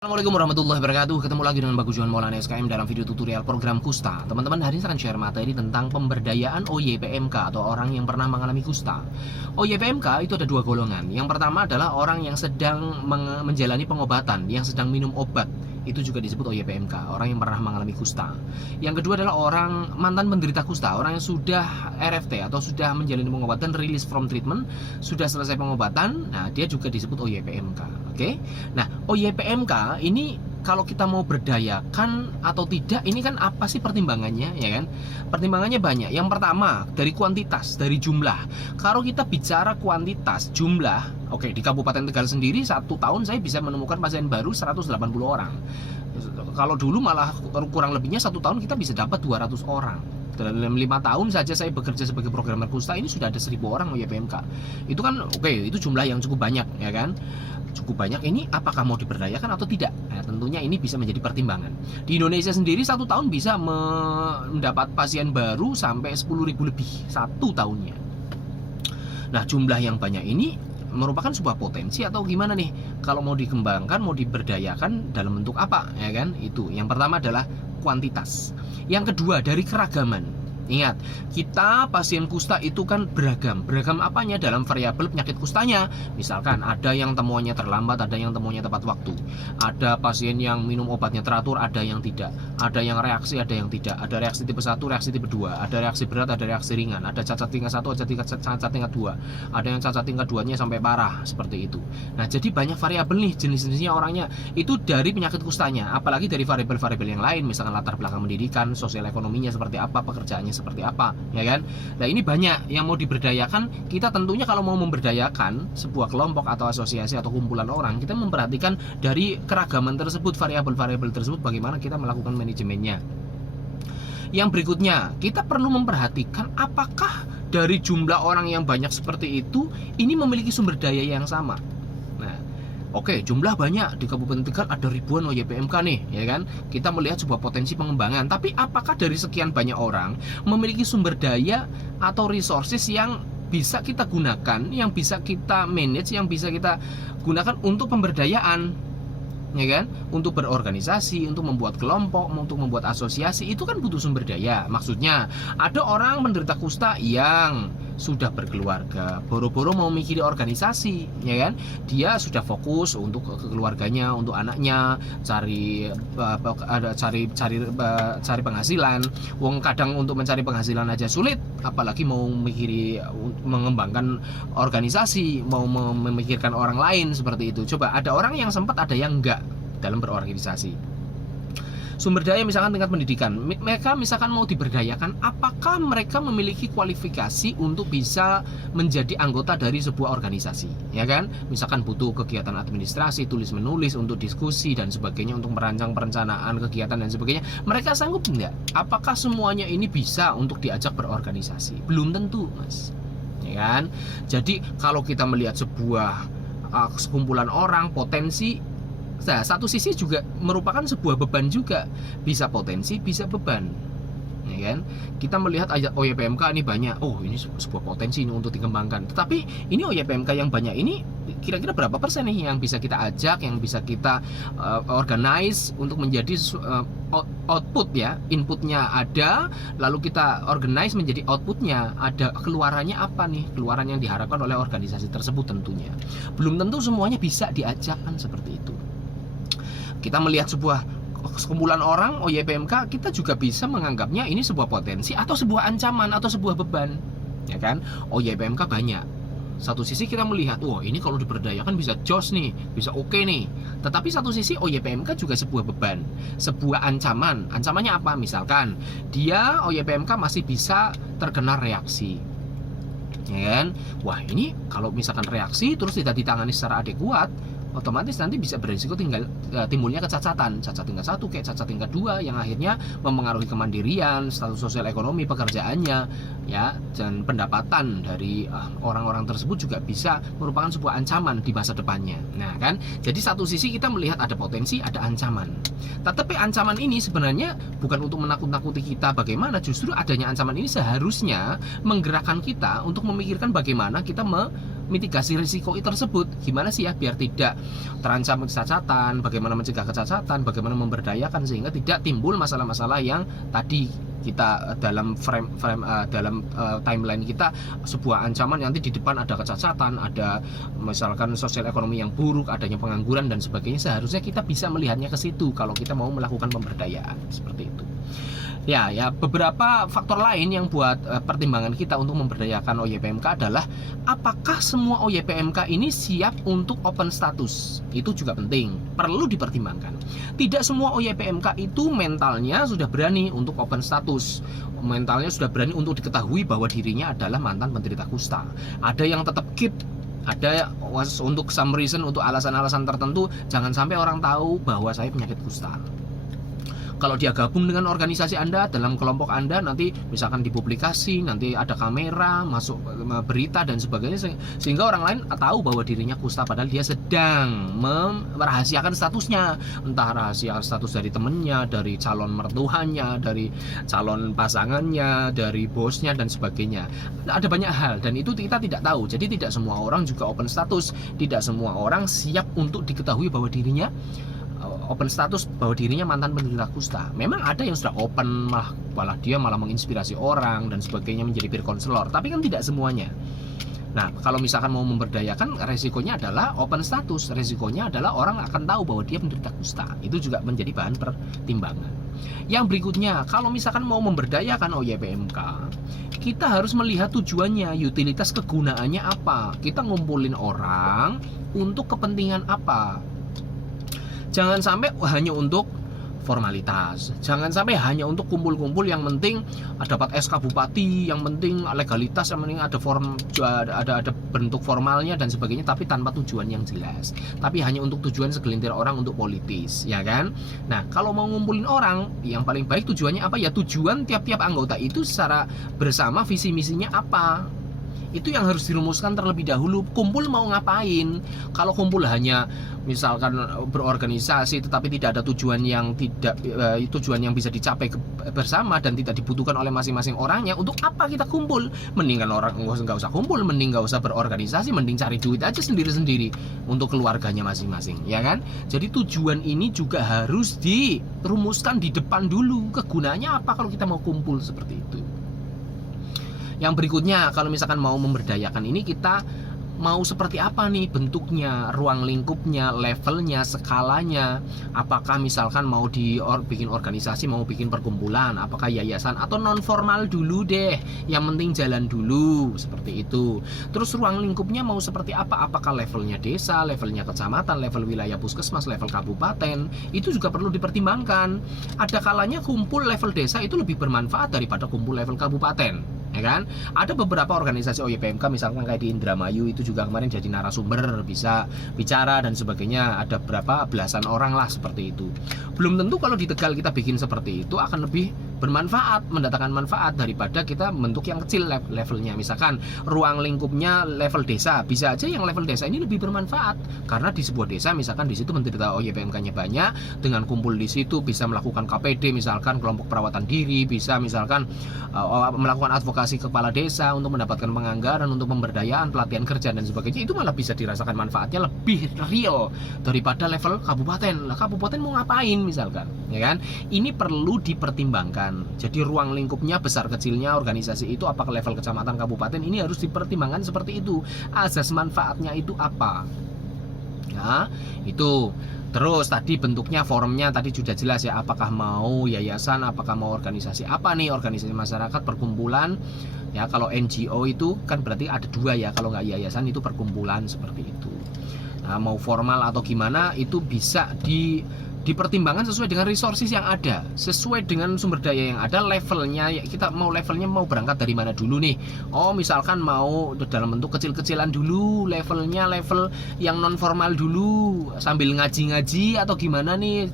Assalamualaikum warahmatullahi wabarakatuh. Ketemu lagi dengan Bagus Johan Maulana SKM dalam video tutorial program Kusta. Teman-teman, hari ini saya akan share materi tentang pemberdayaan OYPMK atau orang yang pernah mengalami kusta. OYPMK itu ada dua golongan. Yang pertama adalah orang yang sedang menjalani pengobatan, yang sedang minum obat. Itu juga disebut OYPMK, orang yang pernah mengalami kusta. Yang kedua adalah orang mantan penderita kusta, orang yang sudah RFT atau sudah menjalani pengobatan, release from treatment, sudah selesai pengobatan. Nah, dia juga disebut OYPMK. Oke. Nah, OYPMK ini kalau kita mau berdayakan atau tidak, ini kan apa sih pertimbangannya, ya kan? Pertimbangannya banyak. Yang pertama, dari kuantitas, dari jumlah. Kalau kita bicara kuantitas, jumlah, oke, di Kabupaten Tegal sendiri 1 tahun saya bisa menemukan pasien baru 180 orang. Kalau dulu malah kurang lebihnya 1 tahun kita bisa dapat 200 orang. Dalam 5 tahun saja saya bekerja sebagai programmer kusta, ini sudah ada 1000 orang OYPMK. Itu kan oke, itu jumlah yang cukup banyak, ya kan? Cukup banyak. Ini apakah mau diberdayakan atau tidak? Nah, tentunya ini bisa menjadi pertimbangan. Di Indonesia sendiri 1 tahun bisa mendapat pasien baru sampai 10.000 lebih 1 tahunnya. Nah, jumlah yang banyak ini merupakan sebuah potensi atau gimana nih? Kalau mau dikembangkan, mau diberdayakan dalam bentuk apa, ya kan? Itu. Yang pertama adalah kuantitas. Yang kedua dari keragaman. Ingat, kita pasien kusta itu kan beragam. Beragam apanya? Dalam variabel penyakit kustanya. Misalkan ada yang temuannya terlambat, ada yang temuannya tepat waktu. Ada pasien yang minum obatnya teratur, ada yang tidak. Ada yang reaksi, ada yang tidak. Ada reaksi tipe 1, reaksi tipe 2. Ada reaksi berat, ada reaksi ringan. Ada cacat tingkat 1, ada cacat tingkat 2. Ada yang cacat tingkat 2-nya sampai parah, seperti itu. Nah, jadi banyak variabel nih jenis-jenisnya orangnya. Itu dari penyakit kustanya. Apalagi dari variabel-variabel yang lain, misalkan latar belakang pendidikan, sosial ekonominya seperti apa, pekerjaannya seperti apa, ya kan? Nah, ini banyak yang mau diberdayakan. Kita tentunya kalau mau memberdayakan sebuah kelompok atau asosiasi atau kumpulan orang, kita memperhatikan dari keragaman tersebut, variabel-variabel tersebut, bagaimana kita melakukan manajemennya. Yang berikutnya, kita perlu memperhatikan apakah dari jumlah orang yang banyak seperti itu ini memiliki sumber daya yang sama. Oke, jumlah banyak di Kabupaten Tegal, ada ribuan OYPMK nih, ya kan? Kita melihat sebuah potensi pengembangan. Tapi apakah dari sekian banyak orang memiliki sumber daya atau resources yang bisa kita gunakan, yang bisa kita manage, yang bisa kita gunakan untuk pemberdayaan? Ya kan, untuk berorganisasi, untuk membuat kelompok, untuk membuat asosiasi, itu kan butuh sumber daya. Maksudnya ada orang menderita kusta yang sudah berkeluarga, boro-boro mau mikiri organisasi, ya kan? Dia sudah fokus untuk keluarganya, untuk anaknya, cari penghasilan. Wong kadang untuk mencari penghasilan aja sulit, apalagi mau mikiri mengembangkan organisasi, mau memikirkan orang lain seperti itu. Coba, ada orang yang sempat, ada yang enggak dalam berorganisasi. Sumber daya misalkan tingkat pendidikan, mereka misalkan mau diberdayakan, apakah mereka memiliki kualifikasi untuk bisa menjadi anggota dari sebuah organisasi, ya kan? Misalkan butuh kegiatan administrasi, tulis menulis, untuk diskusi dan sebagainya, untuk merancang perencanaan kegiatan dan sebagainya, mereka sanggup enggak? Apakah semuanya ini bisa untuk diajak berorganisasi? Belum tentu, Mas, ya kan? Jadi kalau kita melihat sebuah sekumpulan orang, potensi, nah, satu sisi juga merupakan sebuah beban juga. Bisa potensi, bisa beban, ya kan? Kita melihat OYPMK ini banyak. Oh, ini sebuah potensi ini untuk dikembangkan. Tetapi ini OYPMK yang banyak ini kira-kira berapa persen nih yang bisa kita ajak, yang bisa kita organize untuk menjadi output, ya? Inputnya ada, lalu kita organize menjadi outputnya ada. Keluarannya apa nih? Keluaran yang diharapkan oleh organisasi tersebut tentunya. Belum tentu semuanya bisa diajak, kan seperti itu. Kita melihat sebuah sekumpulan orang OYPMK, kita juga bisa menganggapnya ini sebuah potensi atau sebuah ancaman atau sebuah beban, ya kan? OYPMK banyak. Satu sisi kita melihat, wah, ini kalau diberdayakan bisa jos nih, bisa oke nih. Tetapi satu sisi OYPMK juga sebuah beban, sebuah ancaman. Ancamannya apa? Misalkan dia OYPMK masih bisa terkena reaksi, ya kan? Wah, ini kalau misalkan reaksi terus tidak ditangani secara adekuat, otomatis nanti bisa berisiko timbulnya kecacatan, cacat tingkat 1 kayak cacat tingkat 2, yang akhirnya mempengaruhi kemandirian, status sosial ekonomi, pekerjaannya, ya, dan pendapatan dari orang-orang tersebut juga bisa merupakan sebuah ancaman di masa depannya. Nah, kan, jadi satu sisi kita melihat ada potensi, ada ancaman. Tetapi ancaman ini sebenarnya bukan untuk menakut-nakuti kita bagaimana, justru adanya ancaman ini seharusnya menggerakkan kita untuk memikirkan bagaimana kita mitigasi risiko tersebut. Gimana sih ya biar tidak terancam kecacatan, bagaimana mencegah kecacatan, bagaimana memberdayakan sehingga tidak timbul masalah-masalah yang tadi kita dalam timeline kita sebuah ancaman nanti di depan ada kecacatan, ada misalkan sosial ekonomi yang buruk, adanya pengangguran dan sebagainya. Seharusnya kita bisa melihatnya ke situ kalau kita mau melakukan pemberdayaan seperti itu. Ya, beberapa faktor lain yang buat pertimbangan kita untuk memberdayakan OYPMK adalah apakah semua OYPMK ini siap untuk open status. Itu juga penting, perlu dipertimbangkan. Tidak semua OYPMK itu mentalnya sudah berani untuk open status. Mentalnya sudah berani untuk diketahui bahwa dirinya adalah mantan penderita kusta. Ada yang tetap keep, ada untuk some reason, untuk alasan-alasan tertentu, jangan sampai orang tahu bahwa saya penyakit kusta. Kalau dia gabung dengan organisasi Anda, dalam kelompok Anda, nanti misalkan dipublikasi, nanti ada kamera, masuk berita dan sebagainya, sehingga orang lain tahu bahwa dirinya kusta padahal dia sedang merahasiakan statusnya. Entah rahasia status dari temennya, dari calon mertuanya, dari calon pasangannya, dari bosnya dan sebagainya. Ada banyak hal dan itu kita tidak tahu. Jadi tidak semua orang juga open status, tidak semua orang siap untuk diketahui bahwa dirinya open status, bahwa dirinya mantan penderita kusta. Memang ada yang sudah open, malah dia malah menginspirasi orang dan sebagainya, menjadi peer counselor, tapi kan tidak semuanya. Nah, kalau misalkan mau memberdayakan, resikonya adalah open status, resikonya adalah orang akan tahu bahwa dia penderita kusta. Itu juga menjadi bahan pertimbangan. Yang berikutnya, kalau misalkan mau memberdayakan OYPMK, kita harus melihat tujuannya, utilitas kegunaannya apa. Kita ngumpulin orang untuk kepentingan apa. Jangan sampai hanya untuk formalitas, jangan sampai hanya untuk kumpul-kumpul, yang penting dapat SK bupati, yang penting legalitas, yang penting ada bentuk formalnya dan sebagainya, tapi tanpa tujuan yang jelas, tapi hanya untuk tujuan segelintir orang, untuk politis, ya kan? Nah, kalau mau ngumpulin orang, yang paling baik tujuannya apa ya? Tujuan tiap-tiap anggota itu secara bersama visi misinya apa? Itu yang harus dirumuskan terlebih dahulu. Kumpul mau ngapain? Kalau kumpul hanya misalkan berorganisasi tetapi tidak ada tujuan yang bisa dicapai bersama dan tidak dibutuhkan oleh masing-masing orangnya, untuk apa kita kumpul? Mendingan orang nggak usah kumpul, mending nggak usah berorganisasi, mending cari duit aja sendiri-sendiri untuk keluarganya masing-masing, ya kan? Jadi tujuan ini juga harus dirumuskan di depan dulu. Kegunaannya apa kalau kita mau kumpul seperti itu? Yang berikutnya, kalau misalkan mau memberdayakan ini, kita mau seperti apa nih bentuknya, ruang lingkupnya, levelnya, skalanya. Apakah misalkan mau bikin organisasi, mau bikin perkumpulan, apakah yayasan atau non formal dulu deh, yang penting jalan dulu, seperti itu. Terus ruang lingkupnya mau seperti apa? Apakah levelnya desa, levelnya kecamatan, level wilayah puskesmas, level kabupaten? Itu juga perlu dipertimbangkan. Ada kalanya kumpul level desa itu lebih bermanfaat daripada kumpul level kabupaten, ya kan? Ada beberapa organisasi OYPMK misalkan kayak di Indramayu, itu juga kemarin jadi narasumber, bisa bicara dan sebagainya, ada berapa belasan orang lah seperti itu. Belum tentu kalau di Tegal kita bikin seperti itu akan lebih bermanfaat, mendatangkan manfaat daripada kita bentuk yang kecil levelnya. Misalkan ruang lingkupnya level desa, bisa aja yang level desa ini lebih bermanfaat karena di sebuah desa misalkan di situ penderita OYPMK-nya banyak, dengan kumpul di situ bisa melakukan KPD, misalkan kelompok perawatan diri, bisa misalkan melakukan advokasi ke kepala desa untuk mendapatkan penganggaran untuk pemberdayaan, pelatihan kerja dan sebagainya. Itu malah bisa dirasakan manfaatnya lebih real daripada level kabupaten. Lah kabupaten mau ngapain misalkan, ya kan? Ini perlu dipertimbangkan. Jadi ruang lingkupnya besar kecilnya organisasi itu, apakah level kecamatan, kabupaten, ini harus dipertimbangkan seperti itu. Azas manfaatnya itu apa? Ya, itu. Terus tadi bentuknya, forumnya tadi sudah jelas ya, apakah mau yayasan, apakah mau organisasi apa nih, organisasi masyarakat, perkumpulan. Ya, kalau NGO itu kan berarti ada dua ya, kalau nggak yayasan itu perkumpulan seperti itu. Nah, mau formal atau gimana itu bisa dipertimbangkan sesuai dengan resources yang ada, sesuai dengan sumber daya yang ada, levelnya. Kita mau levelnya mau berangkat dari mana dulu nih? Oh, misalkan mau dalam bentuk kecil-kecilan dulu, levelnya level yang non formal dulu, sambil ngaji-ngaji atau gimana nih?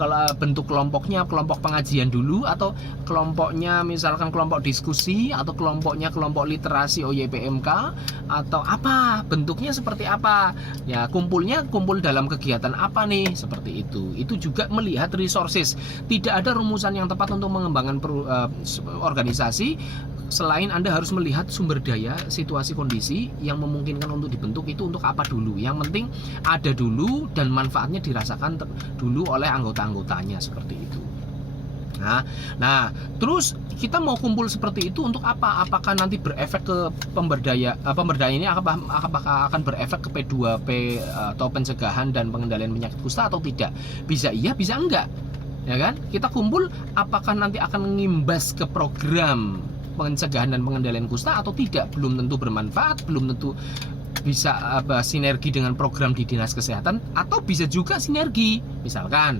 Kalau bentuk kelompoknya kelompok pengajian dulu, atau kelompoknya misalkan kelompok diskusi, atau kelompoknya kelompok literasi OYPMK, atau apa? Bentuknya seperti apa? Ya, kumpulnya kumpul dalam kegiatan apa nih? Seperti itu. Itu juga melihat resources. Tidak ada rumusan yang tepat untuk mengembangkan organisasi selain Anda harus melihat sumber daya, situasi, kondisi yang memungkinkan untuk dibentuk itu untuk apa dulu. Yang penting ada dulu dan manfaatnya dirasakan dulu oleh anggota-anggotanya, seperti itu. Nah, terus kita mau kumpul seperti itu untuk apa? Apakah nanti berefek ke pemberdayaan ini apakah akan berefek ke P2P atau pencegahan dan pengendalian penyakit kusta atau tidak? Bisa iya, bisa enggak. Ya kan? Kita kumpul apakah nanti akan mengimbas ke program pencegahan dan pengendalian kusta atau tidak? Belum tentu bermanfaat, belum tentu bisa sinergi dengan program di dinas kesehatan, atau bisa juga sinergi. Misalkan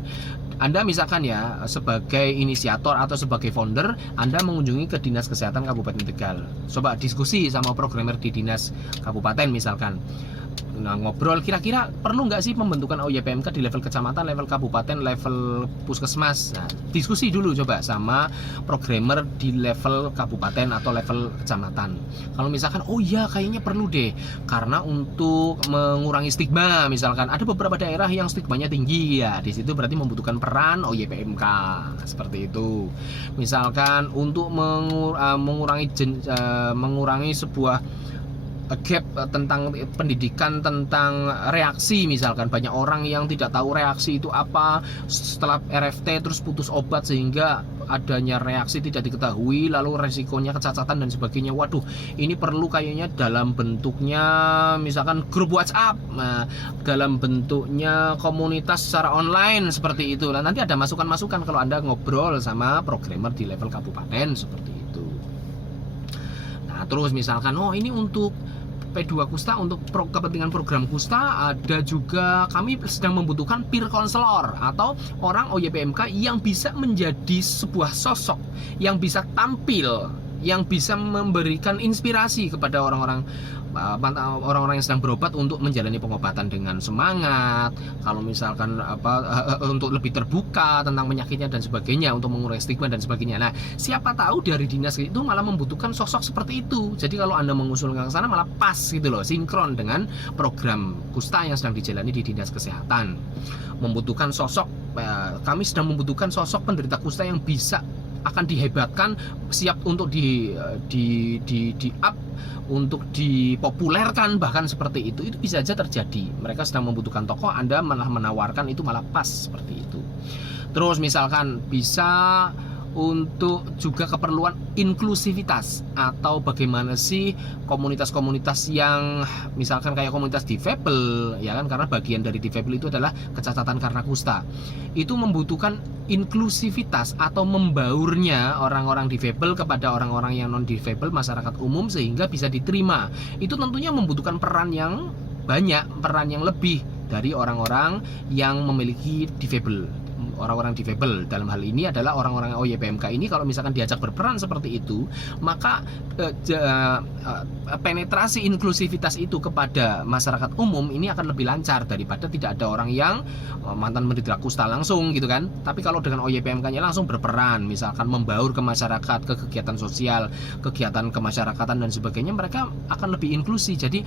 Anda ya sebagai inisiator atau sebagai founder, Anda mengunjungi ke dinas kesehatan Kabupaten Tegal, coba diskusi sama programmer di dinas kabupaten misalkan. Nah, ngobrol kira-kira perlu nggak sih pembentukan OYPMK di level kecamatan, level kabupaten, level puskesmas. Nah, diskusi dulu coba sama programmer di level kabupaten atau level kecamatan. Kalau misalkan oh iya kayaknya perlu deh, karena untuk mengurangi stigma, misalkan ada beberapa daerah yang stigmanya tinggi, ya di situ berarti membutuhkan peran OYPMK seperti itu. Misalkan untuk mengurangi sebuah gap tentang pendidikan, tentang reaksi, misalkan banyak orang yang tidak tahu reaksi itu apa, setelah RFT terus putus obat sehingga adanya reaksi tidak diketahui, lalu resikonya kecacatan dan sebagainya. Waduh, ini perlu kayaknya dalam bentuknya misalkan grup WhatsApp, dalam bentuknya komunitas secara online seperti itu. Nah, nanti ada masukan-masukan kalau Anda ngobrol sama programmer di level kabupaten seperti itu. Nah, terus misalkan oh ini untuk P2 Kusta, untuk kepentingan program Kusta, ada juga kami sedang membutuhkan peer counselor atau orang OYPMK yang bisa menjadi sebuah sosok, yang bisa tampil, yang bisa memberikan inspirasi kepada orang-orang yang sedang berobat untuk menjalani pengobatan dengan semangat. Kalau misalkan untuk lebih terbuka tentang penyakitnya dan sebagainya, untuk mengurangi stigma dan sebagainya. Nah, siapa tahu dari dinas itu malah membutuhkan sosok seperti itu. Jadi kalau Anda mengusulkan ke sana malah pas gitu loh, sinkron dengan program Kusta yang sedang dijalani di dinas kesehatan. Membutuhkan sosok, kami sedang membutuhkan sosok penderita kusta yang bisa akan dihebatkan, siap untuk di up, untuk dipopulerkan, bahkan seperti itu bisa saja terjadi. Mereka sedang membutuhkan tokoh, Anda malah menawarkan itu malah pas seperti itu. Terus misalkan bisa untuk juga keperluan inklusivitas, atau bagaimana sih komunitas-komunitas yang misalkan kayak komunitas difabel, ya kan, karena bagian dari difabel itu adalah kecacatan karena kusta. Itu membutuhkan inklusivitas atau membaurnya orang-orang difabel kepada orang-orang yang non difabel, masyarakat umum, sehingga bisa diterima. Itu tentunya membutuhkan peran yang banyak, peran yang lebih dari orang-orang yang memiliki difabel. Orang-orang difabel dalam hal ini adalah orang-orang OYPMK ini, kalau misalkan diajak berperan seperti itu, maka penetrasi inklusivitas itu kepada masyarakat umum ini akan lebih lancar daripada tidak ada orang yang mantan menderita kusta langsung gitu kan. Tapi kalau dengan OYPMK-nya langsung berperan, misalkan membaur ke masyarakat, ke kegiatan sosial, kegiatan kemasyarakatan dan sebagainya, mereka akan lebih inklusi. Jadi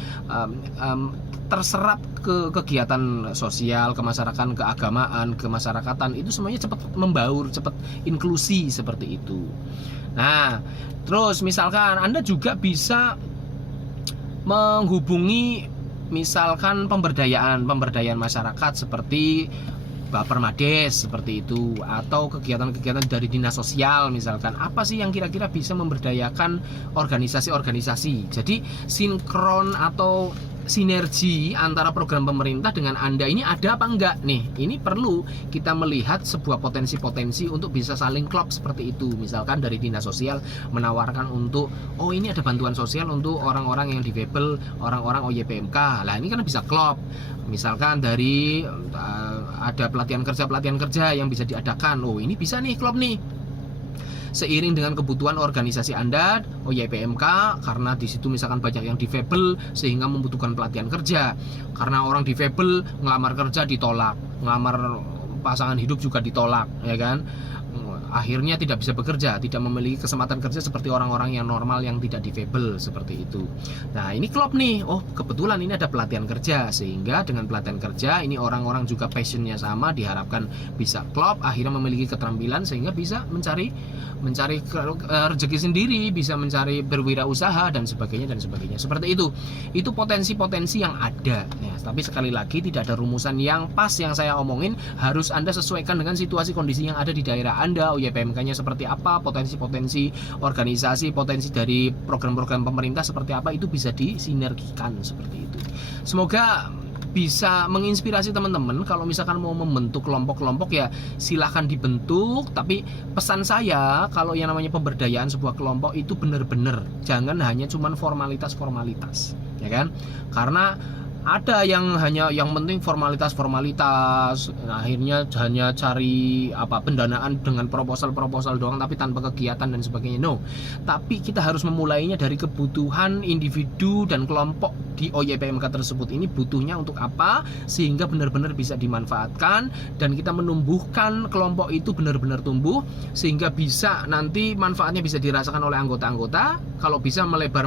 terserap ke kegiatan sosial, kemasyarakatan, keagamaan, kemasyarakatan, itu semuanya cepat membaur, cepat inklusi seperti itu. Nah, terus misalkan Anda juga bisa menghubungi misalkan pemberdayaan masyarakat seperti Bapermades seperti itu, atau kegiatan-kegiatan dari dinas sosial. Misalkan apa sih yang kira-kira bisa memberdayakan organisasi-organisasi. Jadi sinkron atau sinergi antara program pemerintah dengan Anda ini ada apa enggak nih? Ini perlu kita melihat sebuah potensi-potensi untuk bisa saling klop seperti itu. Misalkan dari dinas sosial menawarkan untuk oh ini ada bantuan sosial untuk orang-orang yang difabel, orang-orang OYPMK. Lah ini kan bisa klop. Misalkan dari ada pelatihan kerja yang bisa diadakan. Oh ini bisa nih klop nih. Seiring dengan kebutuhan organisasi Anda, OYPMK, karena di situ misalkan banyak yang difabel sehingga membutuhkan pelatihan kerja. Karena orang difabel ngelamar kerja ditolak, ngelamar pasangan hidup juga ditolak, ya kan? akhirnya tidak bisa bekerja, tidak memiliki kesempatan kerja seperti orang-orang yang normal yang tidak difabel seperti itu. Nah ini klop nih, oh kebetulan ini ada pelatihan kerja, sehingga dengan pelatihan kerja ini orang-orang juga passionnya sama, diharapkan bisa klop, akhirnya memiliki keterampilan sehingga bisa mencari rezeki sendiri, bisa mencari berwirausaha dan sebagainya seperti itu potensi-potensi yang ada ya. Tapi sekali lagi tidak ada rumusan yang pas yang saya omongin, harus Anda sesuaikan dengan situasi kondisi yang ada di daerah Anda, OYPMK-nya seperti apa, potensi-potensi organisasi, potensi dari program-program pemerintah seperti apa, itu bisa disinergikan seperti itu. Semoga bisa menginspirasi teman-teman. Kalau misalkan mau membentuk kelompok-kelompok ya silahkan dibentuk, tapi pesan saya kalau yang namanya pemberdayaan sebuah kelompok itu benar-benar jangan hanya cuman formalitas-formalitas, ya kan? Karena ada yang penting formalitas, nah, akhirnya hanya cari pendanaan dengan proposal doang tapi tanpa kegiatan dan sebagainya. No, tapi kita harus memulainya dari kebutuhan individu dan kelompok di OYPMK tersebut. Ini butuhnya untuk apa sehingga benar-benar bisa dimanfaatkan dan kita menumbuhkan kelompok itu benar-benar tumbuh sehingga bisa nanti manfaatnya bisa dirasakan oleh anggota-anggota. Kalau bisa melebar,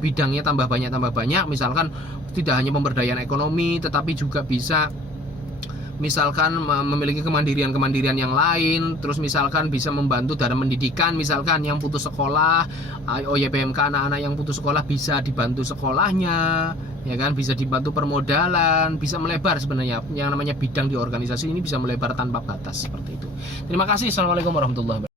bidangnya tambah banyak, misalkan tidak hanya pemberdayaan ekonomi tetapi juga bisa misalkan memiliki kemandirian yang lain, terus misalkan bisa membantu dalam pendidikan, misalkan yang putus sekolah, OYPMK anak-anak yang putus sekolah bisa dibantu sekolahnya, ya kan, bisa dibantu permodalan, bisa melebar sebenarnya. Yang namanya bidang di organisasi ini bisa melebar tanpa batas seperti itu. Terima kasih. Assalamualaikum warahmatullahi wabarakatuh.